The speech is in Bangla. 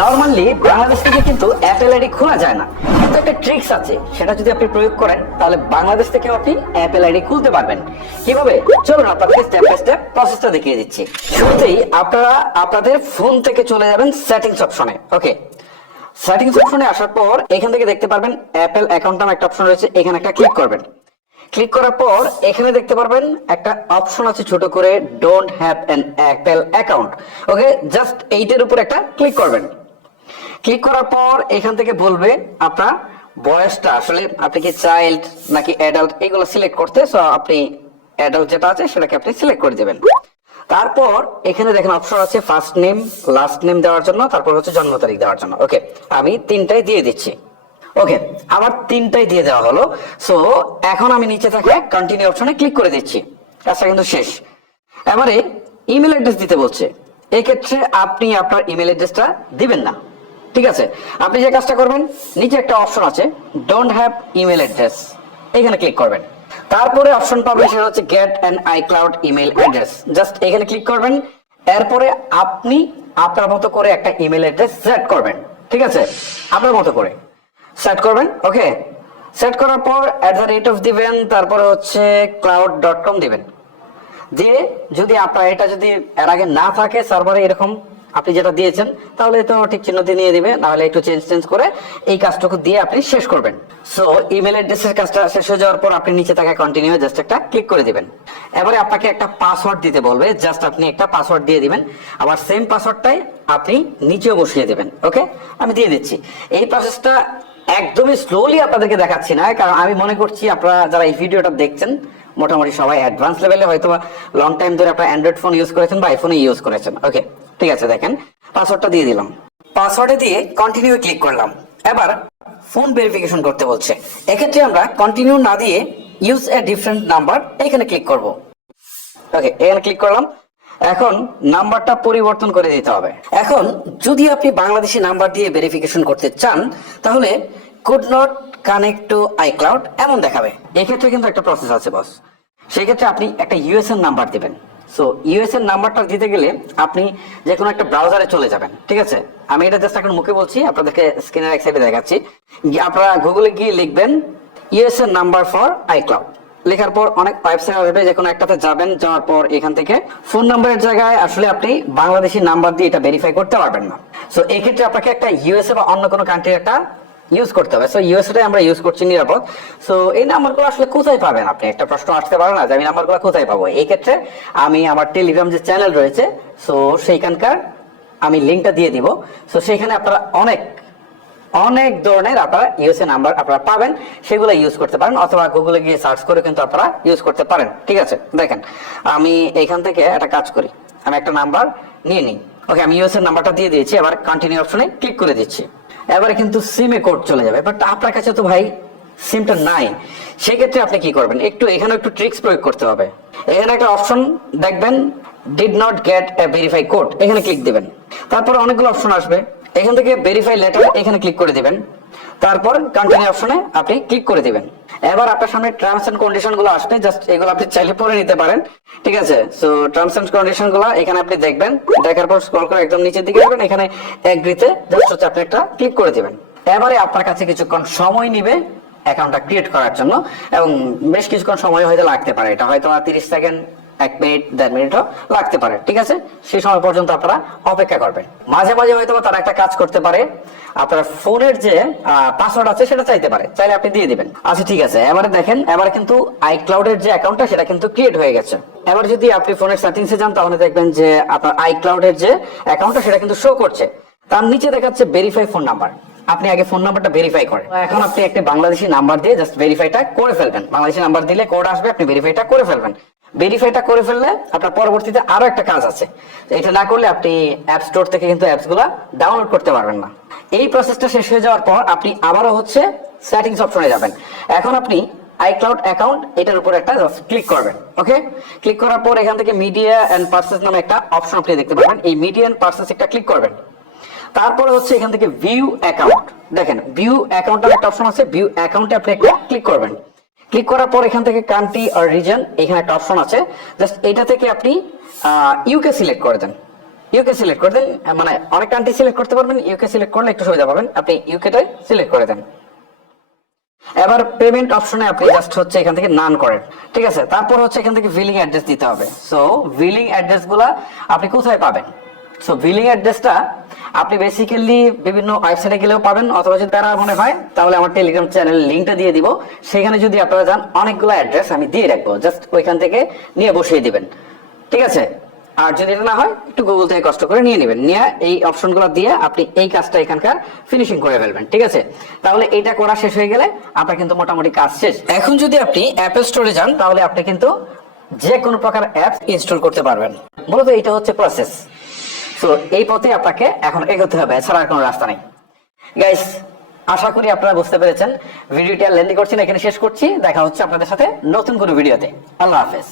নর্মালি বাংলাদেশ থেকে কিন্তু অ্যাপেল আইডি খোলা যায় না। কিন্তু একটা ট্রিক্স আছে, সেটা যদি আপনি প্রয়োগ করেন, তাহলে বাংলাদেশ থেকেও আপনি অ্যাপেল আইডি খুলতে পারবেন। কীভাবে? চলুন আপনাকে স্টেপ বাই স্টেপ প্রসেসটা দেখিয়ে দিচ্ছি। শুরুতেই আপনারা আপনাদের ফোন থেকে চলে যাবেন সেটিংস অপশনে ওকে সেটিংস অপশনে আসার পর এখান থেকে দেখতে পারবেন অ্যাপেল অ্যাকাউন্ট নামে একটা অপশন রয়েছে, এখানে একটা ক্লিক করবেন। ক্লিক করার পর এখানে দেখতে পারবেন একটা অপশন আছে ছোট করে don't have an Apple account. Okay, just এইটার উপর একটা ক্লিক করবেন। ক্লিক করার পর এখান থেকে বলবে আপনার বয়সটা, আসলে আপনি কি চাইল্ড নাকি অ্যাডাল্ট, এগুলো সিলেক্ট করতে, সো আপনি অ্যাডাল্ট যেটা আছে সেটাকে আপনি সিলেক্ট করে দেবেন। তারপর এখানে দেখেন অপশন আছে ফার্স্ট নেম, লাস্ট নেম দেওয়ার জন্য, তারপর হচ্ছে জন্ম তারিখ দেওয়ার জন্য। ওকে, আমি তিনটাই দিয়ে দিচ্ছি। ওকে আমার তিনটাই দিয়ে দেওয়া হলো। সো এখন আমি নিচে থাকে কন্টিনিউ অপশনে ক্লিক করে দিচ্ছি। কাজটা কিন্তু শেষ। এবারে ইমেল অ্যাড্রেস দিতে বলছে। এক্ষেত্রে আপনি আপনার ইমেল অ্যাড্রেসটা দিবেন না। ঠিক আছে? আপনি যে কাজটা করবেন, নিচে একটা অপশন আছে ডোন্ট হ্যাভ ইমেল অ্যাড্রেস এখানে ক্লিক করবেন। তারপরে অপশন পাবেন সেটা হচ্ছে get an iCloud email address just এখানে ক্লিক করবেন। এরপরে আপনি আপনার মতো করে একটা ইমেল অ্যাড্রেস সেট করবেন। ঠিক আছে? আপনার মতো করে। সেট করবেন? ওকে সেট করার পর অ্যাট দ্য রেট অফ দিবেন, তারপরে হচ্ছে ক্লাউড ডট কম দিবেন। দিয়ে যদি আপনার এটা যদি এর আগে না থাকে সার্ভারে এরকম আপনি যেটা দিয়েছেন, তাহলে তো ঠিক চিহ্ন দিয়ে নিয়ে দিবে, নাহলে একটু চেঞ্জ চেঞ্জ করে এই কাজটুকু দিয়ে আপনি শেষ করবেন। সো ইমেল অ্যাড্রেসের কাজটা শেষ হয়ে যাওয়ার পর আপনি নিচে থাকা কন্টিনিউ জাস্ট একটা ক্লিক করে দিবেন। এবারে আপনাকে একটা পাসওয়ার্ড দিতে বলবে জাস্ট আপনি একটা পাসওয়ার্ড দিয়ে দিবেন। আবার সেম পাসওয়ার্ডটাই আপনি নিচেও বসিয়ে দেবেন ওকে আমি দিয়ে দিচ্ছি। এই প্রসেসটা একদমই স্লোলি আপনাদেরকে দেখাচ্ছি না, কারণ আমি মনে করছি আপনারা যারা এই ভিডিওটা দেখছেন, মোটামুটি সবাই অ্যাডভান্স লেভেলে হয়তো লং টাইম ধরে আপনারা অ্যান্ড্রয়েড ফোন ইউজ করেছেন বা আইফোনে ইউজ করেছেন। ওকে ঠিক আছে, দেখেন পাসওয়ার্ডটা দিয়ে দিলাম। পাসওয়ার্ডে দিয়ে কন্টিনিউ ক্লিক করলাম। এবার ফোন ভেরিফিকেশন করতে বলছে। এক্ষেত্রে আমরা কন্টিনিউ না দিয়ে ইউজ এ ডিফারেন্ট নাম্বার এখানে ক্লিক করব। ওকে এখানে ক্লিক করলাম। এখন নাম্বারটা পরিবর্তন করে দিতে হবে। এখন যদি আপনি বাংলাদেশি নাম্বার দিয়ে ভেরিফিকেশন করতে চান, তাহলে could not connect to iCloud এমন দেখাবে। এক্ষেত্রে কিন্তু একটা প্রসেস আছে বস সেই ক্ষেত্রে আপনি একটা ইউএসএন নাম্বার দিবেন। সো ইউএসএন নাম্বারটা দিতে গেলে আপনি যে কোনো একটা ব্রাউজারে চলে যাবেন, ঠিক আছে? আমি এটা জাস্ট এখন মুখে বলছি, আপনাদেরকে স্ক্রিনের এক সাইডে দেখাচ্ছি। আপনারা গুগলে গিয়ে লিখবেন ইউএসএন নাম্বার ফর আইক্লাউড লেখার পর অনেক ওয়েবসাইট আসবে যে কোনো একটাতে যাবেন, যাওয়ার পর এখান থেকে ফোন নাম্বারের জায়গায় আসলে আপনি বাংলাদেশি নাম্বার দিয়ে এটা ভেরিফাই করতে পারবেন না। সো এই ক্ষেত্রে আপনাকে একটা ইউএসএ বা অন্য কোনো কান্ট্রির একটা ইউজ করতে হবে। সো ইউএসএটাই আমরা ইউজ করছি নিরাপদ। সো এই নাম্বারগুলো আসলে কোথায় পাবেন আপনি? একটা প্রশ্ন আসতে পারে না যে আমি নাম্বারগুলো কোথায় পাবো। এই ক্ষেত্রে আমি আমার টেলিগ্রাম যে চ্যানেল রয়েছে সো সেইখানকার আমি লিঙ্কটা দিয়ে দিব। সো সেখানে আপনারা অনেক অনেক ধরনের আপনারা ইউএসএ নাম্বার আপনারা পাবেন, সেগুলো ইউজ করতে পারেন অথবা গুগলে গিয়ে সার্চ করে কিন্তু আপনারা ইউজ করতে পারেন। ঠিক আছে? দেখেন, আমি এখান থেকে একটা কাজ করি। আমি একটা নাম্বার নিয়ে নিই। ওকে আমি ইউএসএ নাম্বারটা দিয়ে দিয়েছি, এবার কন্টিনিউ অপশনে ক্লিক করে দিচ্ছি। এবারে কিন্তু সিমে কোড চলে যাবে বাট আপনার কাছে তো ভাই সিমটা নাই। সেক্ষেত্রে আপনি কি করবেন? একটু এখানে একটু ট্রিক্স প্রয়োগ করতে হবে। এখানে একটা অপশন দেখবেন did not get a verify code এখানে ক্লিক দিবেন। তারপর অনেকগুলো অপশন আসবে। এখান থেকে ভেরিফাই লেটার এখানে ক্লিক করে দিবেন। তারপর কন্টিনিউ অপশনে আপনি ক্লিক করে দিবেন। এবার আপনার সামনে টার্মস এন্ড কন্ডিশনগুলো আসবে জাস্ট এগুলো আপনি চাইলে পড়ে নিতে পারেন। ঠিক আছে? সো টার্মস এন্ড কন্ডিশনগুলো এখানে আপনি দেখবেন, দেখার পর স্ক্রল করে একদম নিচের দিকে যাবেন, এখানে এগ্রিতে জাস্ট হচ্ছে আপনি একটা ক্লিক করে দিবেন। এবারে আপনার কাছে কিছুক্ষণ সময় নিবে অ্যাকাউন্টটা ক্রিয়েট করার জন্য, এবং বেশ কিছুক্ষণ সময় হয়তো লাগতে পারে। এটা হয়তো তিরিশ সেকেন্ড এক মিনিট দেড় মিনিটও লাগতে পারে ঠিক আছে? সেই সময় পর্যন্ত আপনারা অপেক্ষা করবেন। মাঝে মাঝে হয়তো তারা একটা কাজ করতে পারে আপনার ফোনের যে পাসওয়ার্ড আছে সেটা চাইতে পারে চাইলে আপনি দিয়ে দিবেন। আচ্ছা ঠিক আছে এবারে দেখেন এবারে কিন্তু আইক্লাউডের যে অ্যাকাউন্টটা সেটা কিন্তু ক্রিয়েট হয়ে গেছে। এবার যদি আপনি ফোনের সেটিংসে যান তাহলে দেখবেন যে আপনার আইক্লাউডের যে অ্যাকাউন্টটা সেটা কিন্তু শো করছে। তার নিচে দেখাচ্ছে ভেরিফাই ফোন নাম্বার আপনি আগে ফোন নাম্বারটা ভেরিফাই করেন। এখন আপনি একটা বাংলাদেশি নাম্বার দিয়ে জাস্ট ভেরিফাইটা করে ফেলবেন। বাংলাদেশি নাম্বার দিলে কোড আসবে আপনি ভেরিফাইটা করে ফেলবেন। ভেরিফাইটা করে ফেললে আপনার পরবর্তীতে আরও একটা কাজ আছে। এটা না করলে আপনি অ্যাপ স্টোর থেকে কিন্তু অ্যাপসগুলা ডাউনলোড করতে পারবেন না। এই প্রসেসটা শেষ হয়ে যাওয়ার পর আপনি আবারও হচ্ছে সেটিংস অপশনে যাবেন। এখন আপনি আইক্লাউড অ্যাকাউন্ট এটার উপর একটা ক্লিক করবেন ওকে ক্লিক করার পর এখান থেকে মিডিয়া এন্ড পার্সেস নামে একটা অপশন আপনি দেখতে পাবেন এই মিডিয়া এন্ড পার্সেস একটা ক্লিক করবেন। তারপরে হচ্ছে এখান থেকে ভিউ অ্যাকাউন্ট দেখেন ভিউ অ্যাকাউন্টের একটা অপশন আছে ভিউ অ্যাকাউন্টে আপনি একটা ক্লিক করবেন। ক্লিক করার পর এখান থেকে কান্ট্রি আর রিজন এখানে একটা অপশন আছে। জাস্ট এটা থেকে আপনি ইউকে সিলেক্ট করে দেন। ইউকে সিলেক্ট করে দেন মানে অনেক কান্ট্রি সিলেক্ট করতে পারবেন ইউকে সিলেক্ট করলে একটু সুবিধা পাবেন। আপনি ইউকেটাই সিলেক্ট করে দেন। এবার পেমেন্ট অপশনে আপনি জাস্ট হচ্ছে এখান থেকে নান করেন। ঠিক আছে? তারপর হচ্ছে এখান থেকে বিলিং অ্যাড্রেস দিতে হবে। সো বিলিং অ্যাড্রেসগুলা আপনি কোথায় পাবেন? সো বিলিং অ্যাড্রেসটা আপনি বেসিক্যালি বিভিন্ন ওয়েবসাইটে গেলেও পাবেন, অথবা যদি তারা মনে হয়, তাহলে আমার টেলিগ্রাম চ্যানেল লিঙ্কটা দিয়ে দিব। সেখানে যদি আপনারা যান, অনেকগুলো অ্যাড্রেস আমি দিয়ে রাখব। জাস্ট ওইখান থেকে নিয়ে বসিয়ে দিবেন। ঠিক আছে? আর যদি এটা না হয়, একটু গুগল থেকে কষ্ট করে নিয়ে নেবেন। নিয়ে এই অপশনগুলো দিয়ে আপনি এই কাজটা এখানকার ফিনিশিং করে ফেলবেন। ঠিক আছে? তাহলে এটা করা শেষ হয়ে গেলে আপনার কিন্তু মোটামুটি কাজ শেষ। এখন যদি আপনি অ্যাপল স্টোরে যান, তাহলে আপনি কিন্তু যে কোনো প্রকার অ্যাপ ইনস্টল করতে পারবেন। মূলত এটা হচ্ছে প্রসেস তো এই পথে আপনাকে এখন এগোতে হবে, এছাড়া আর কোনো রাস্তা নেই। গাইস আশা করি আপনারা বুঝতে পেরেছেন। ভিডিওটি আর লেন্দি করছি না, এখানে শেষ করছি। দেখা হচ্ছে আপনাদের সাথে নতুন কোনো ভিডিওতে। আল্লাহ হাফেজ।